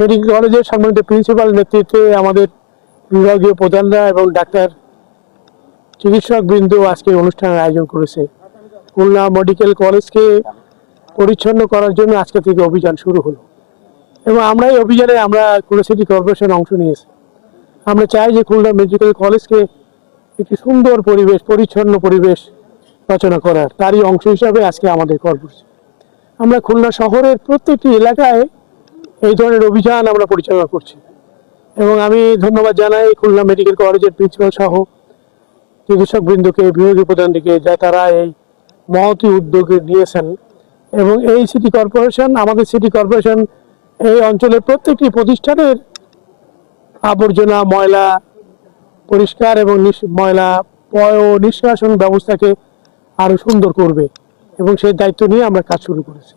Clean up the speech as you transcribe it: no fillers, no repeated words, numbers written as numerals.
Medical কলেজের সম্মানিত principal নেতৃত্বে আমাদের বিভাগীয় প্রধানরা এবং ডাক্তার চিকিৎসক বৃন্দ আজকে অনুষ্ঠানের আয়োজন করেছে। খুলনা মেডিকেল কলেজকে পরিচ্ছন্ন করার জন্য আজকে থেকে অভিযান শুরু হলো এবং আমরা এই অভিযানে খুলনা সিটি কর্পোরেশন অংশ নিয়েছি। আমরা চাই যে খুলনা মেডিকেল কলেজকে একটি সুন্দর পরিবেশ, পরিচ্ছন্ন পরিবেশ রচনা করার, তারই অংশ হিসাবে আজকে আমাদের কর্মসূচি। আমরা খুলনা শহরের প্রত্যেকটি এলাকায় এই ধরনের অভিযান আমরা পরিচালনা করছি এবং আমি ধন্যবাদ জানাই খুলনা মেডিকেল কলেজের প্রিন্সিপাল সহ চিকিৎসক বৃন্দকে, বিভাগীয় প্রধানকে, যা তারা এই মহতি উদ্যোগে নিয়েছেন। এবং এই সিটি কর্পোরেশন, আমাদের সিটি কর্পোরেশন এই অঞ্চলের প্রত্যেকটি প্রতিষ্ঠানের আবর্জনা, ময়লা পরিষ্কার এবং ময়লা নিষ্কাশন ব্যবস্থাকে আরো সুন্দর করবে এবং সেই দায়িত্ব নিয়ে আমরা কাজ শুরু করেছি।